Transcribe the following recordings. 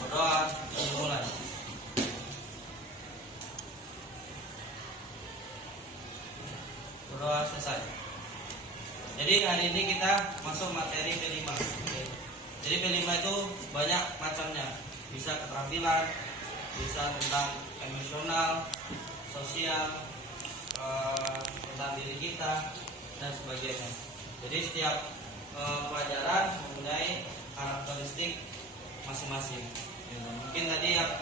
Berdoa, mulai. Berdoa selesai. Jadi hari ini kita masuk materi P5. Jadi P5 itu banyak macamnya. Bisa keterampilan, bisa tentang emosional, sosial, tentang diri kita dan sebagainya. Jadi setiap pelajaran mempunyai karakteristik masing-masing. Mungkin tadi yang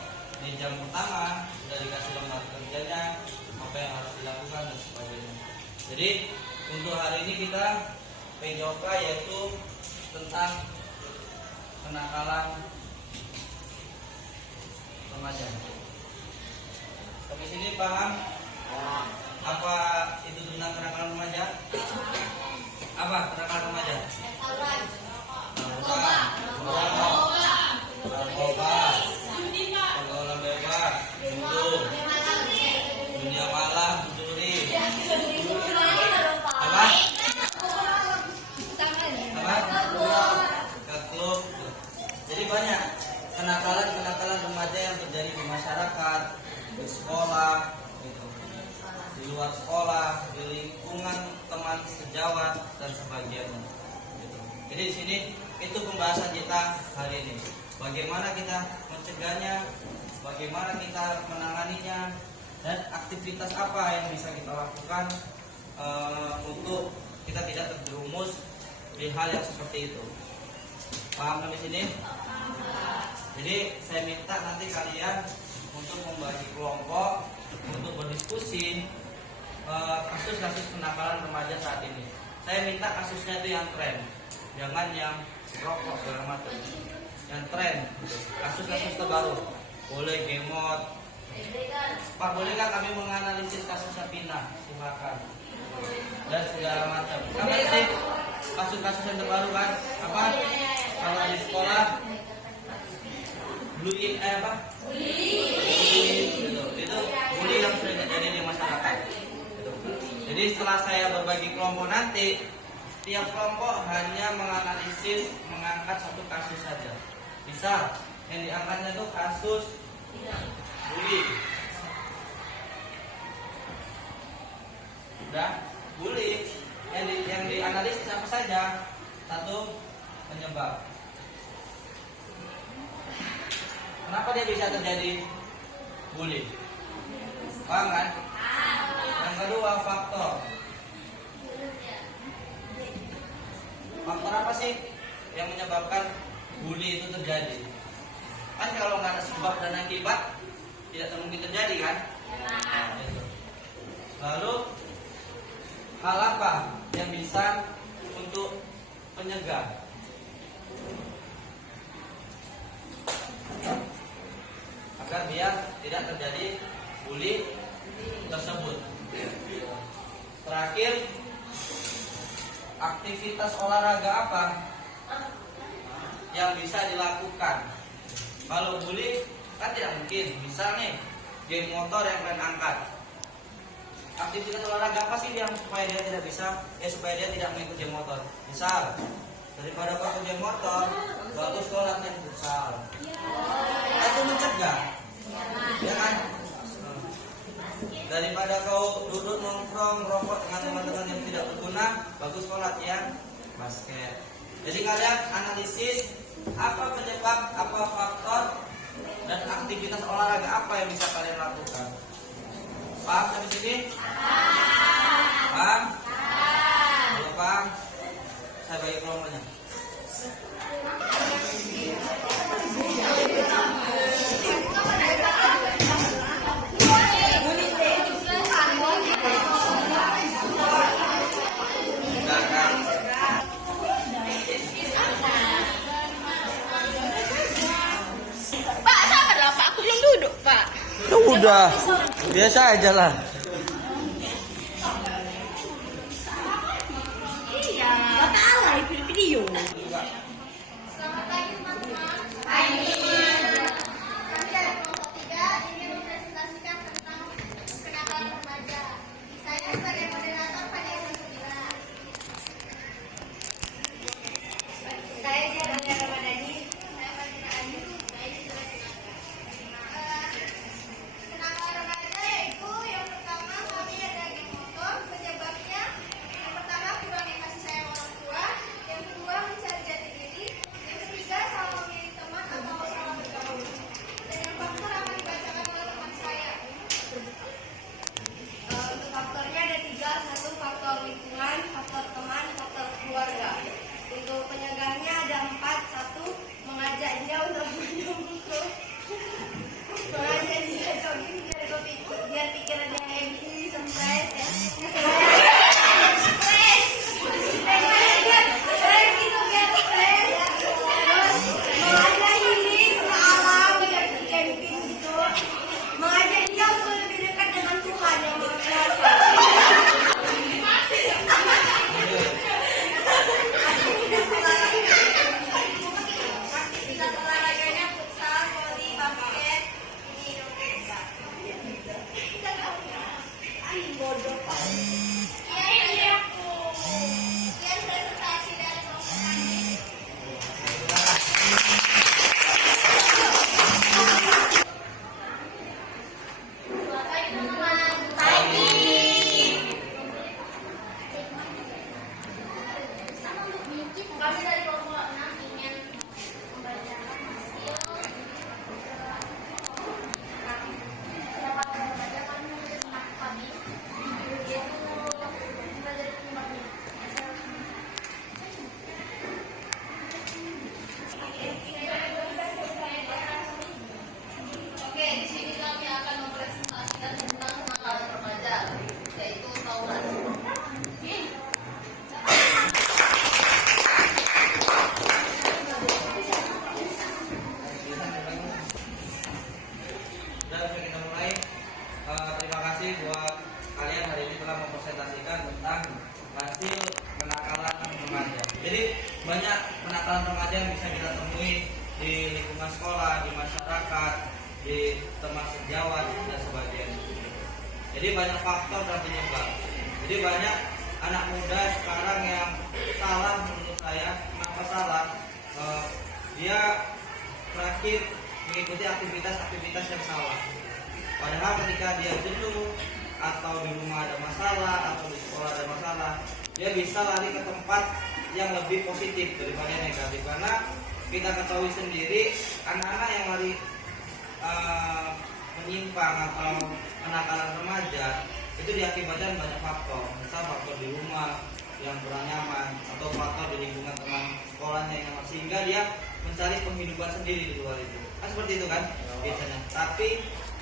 di jam pertama sudah dikasih lembar kerjanya, apa yang harus dilakukan dan sebagainya. Jadi untuk hari ini kita PJOK yaitu tentang kenakalan remaja. Sampai sini paham? Apa itu tentang kenakalan remaja? Apa kenakalan remaja? Narkoba, pergaulan bebas, minum, dunia malam, mencuri. Apa? Ke klub. Jadi banyak kenakalan remaja yang terjadi di masyarakat, di sekolah, gitu. Di luar sekolah, di lingkungan teman sejawat dan sebagainya. Gitu. Jadi di sini itu pembahasan kita hari ini. Bagaimana kita mencegahnya, bagaimana kita menanganinya, dan aktivitas apa yang bisa kita lakukan untuk kita tidak terjerumus di hal yang seperti itu. Paham sampai sini? Jadi saya minta nanti kalian untuk membagi kelompok untuk berdiskusi kasus-kasus kenakalan remaja saat ini. Saya minta kasusnya itu yang tren, jangan yang rokok segala macam. Yang tren, kasus-kasus terbaru. Boleh gemot. Pak, bolehkah kami menganalisis kasusnya Pina? Silakan. Dan segala macam. Apa sih kasus-kasus yang terbaru kan? Apa? Kalau di sekolah bullying apa? Itu bullying yang sering terjadi di masyarakat. Jadi setelah saya berbagi kelompok nanti, setiap kelompok hanya menganalisis, mengangkat satu kasus saja. Misal yang diangkatnya itu kasus bullying. Udah, bullying yang dianalisis apa saja? Satu, penyebab. Kenapa dia bisa terjadi bullying? Paham kan? Yang kedua, faktor. Faktor apa sih yang menyebabkan bully itu terjadi? Kan kalau nggak ada sebab dan akibat tidak mungkin terjadi kan? Lalu hal apa yang bisa untuk penyegah? Agar biar tidak terjadi bully tersebut. Terakhir, aktivitas olahraga apa yang bisa dilakukan? Kalau bully kan tidak mungkin. Misal nih, geng motor yang kalian angkat. Aktivitas olahraga apa sih yang supaya dia tidak bisa, supaya dia tidak mengikuti geng motor? Misal, daripada kau ikut geng motor, bagus kau latihan futsal. Itu mencegah, ya kan? Daripada kau duduk nongkrong rokok dengan teman-teman yang tidak berguna, bagus kau latihan basket. Jadi kalian analisis apa penyebab, apa faktor, dan aktivitas olahraga apa yang bisa kalian lakukan. Paham sampai sini? Paham? Kalau paham, saya bagi kelompoknya. Pak, sabarlah Pak, aku belum duduk Pak. Ya udah, biasa aja lah. Iya. Gak tahu lah video. Selamat pagi teman-teman. Pagi. Kami dari kelompok 3 ingin mempresentasikan tentang kenakalan remaja. Saya sebagai moderator pada yang bergembira. Saya Jalan Ramadhani. Saya Fatina Ayu. Saya sekolah, di masyarakat, di teman sejawat dan sebagainya. Jadi banyak faktor dan penyebab. Jadi banyak anak muda sekarang yang salah menurut saya. Kenapa salah? Dia terakhir mengikuti aktivitas-aktivitas yang salah. Padahal ketika dia jenuh atau di rumah ada masalah atau di sekolah ada masalah, dia bisa lari ke tempat yang lebih positif daripada yang negatif. Karena kita ketahui sendiri anak-anak yang lari menyimpang atau kenakalan remaja itu diakibatkan banyak faktor. Misal faktor di rumah yang kurang nyaman atau faktor di lingkungan teman sekolahnya yang nyaman, sehingga dia mencari penghidupan sendiri di luar itu. Kan seperti itu kan biasanya. Tapi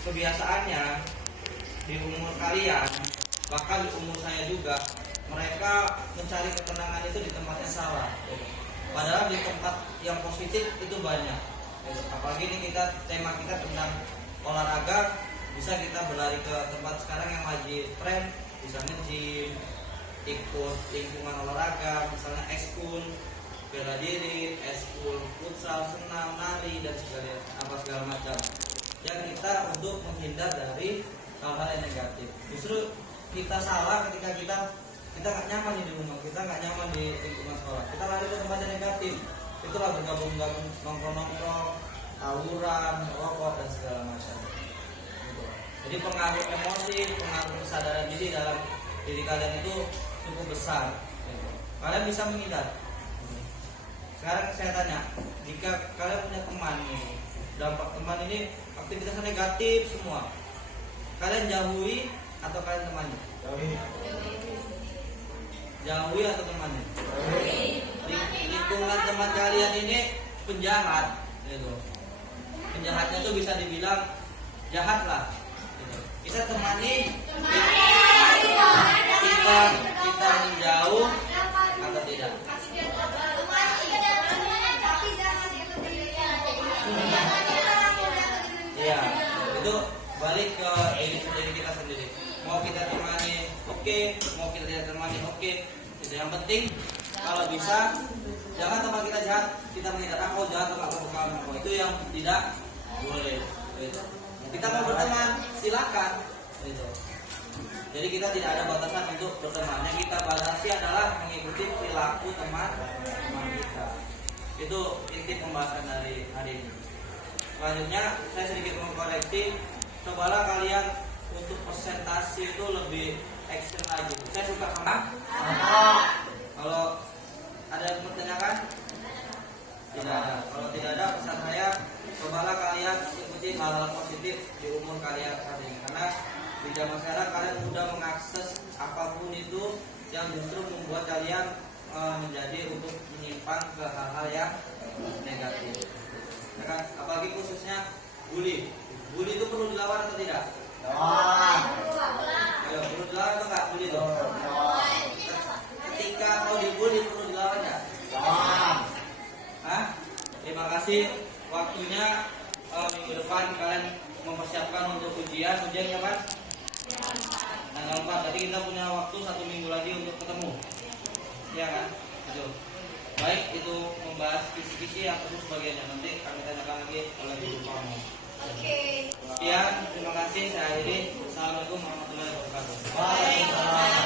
kebiasaannya di umur kalian, bahkan di umur saya juga, mereka mencari ketenangan itu di tempat yang salah. Padahal di tempat yang positif itu banyak. Apalagi ini tema kita tentang olahraga, bisa kita berlari ke tempat sekarang yang lagi tren, misalnya gym, ikut lingkungan olahraga, misalnya ekskul, bela diri, ekskul, futsal, senam, nari dan segala macam. Yang kita untuk menghindar dari hal-hal yang negatif. Justru kita salah ketika kita nggak nyaman di rumah, kita nggak nyaman di lingkungan sekolah, kita lari ke tempat yang negatif. Itulah bergabung-gabung nongkrong-nongkrong, tawuran, rokok dan segala macam. Gitu. Jadi pengaruh emosi, pengaruh kesadaran diri dalam diri kalian itu cukup besar. Gitu. Kalian bisa menghindar. Sekarang saya tanya, jika kalian punya teman nih, dampak teman ini aktivitasnya negatif semua, kalian jauhi atau kalian temani? Jauhi atau temani? Lingkungan teman kalian ini penjahat, gitu. Penjahatnya itu bisa dibilang jahat lah. Gitu. Kita temani, kita menjauh atau tidak? Iya, itu balik ke diri kita sendiri. Mau kita temani, oke. Mau kita tidak temani, oke. Itu yang penting. Kalau bisa, jangan teman kita jahat, kita menghindar. Aku jahat, aku kamu. Itu yang tidak boleh. Gitu. Kita mau berteman, silakan. Gitu. Jadi kita tidak ada batasan untuk berteman. Yang kita batasi adalah mengikuti perilaku teman kita. Itu inti pembahasan dari hari ini. Selanjutnya saya sedikit mengkoreksi, cobalah kalian untuk presentasi itu lebih action lagi. Saya suka sama. Kalau ada yang bertanyakan? Tidak ada. Kalau tidak ada, pesan saya, cobalah kalian ikuti hal-hal positif di umur kalian saat ini. Karena di zaman sekarang kalian mudah mengakses apapun itu yang justru membuat kalian menjadi untuk menyimpang ke hal-hal yang negatif. Ya kan? Apalagi khususnya bully. Bully itu perlu dilawan atau tidak? Ayo, perlu dilawan atau enggak bully itu? Ketika mau dibully perlu dilawan ya? Terima kasih waktunya. Minggu depan kalian mempersiapkan untuk ujian kapan? Tanggal 4. Jadi kita punya waktu 1 minggu lagi untuk ketemu. Ya kan? Betul. Baik, itu membahas kisi-kisi yang perlu sebagainya. Nanti kami tanyakan lagi oleh Ibu kamu. Oke. Sekian, terima kasih. Saya akhiri. Assalamualaikum warahmatullahi wabarakatuh. Waalaikumsalam.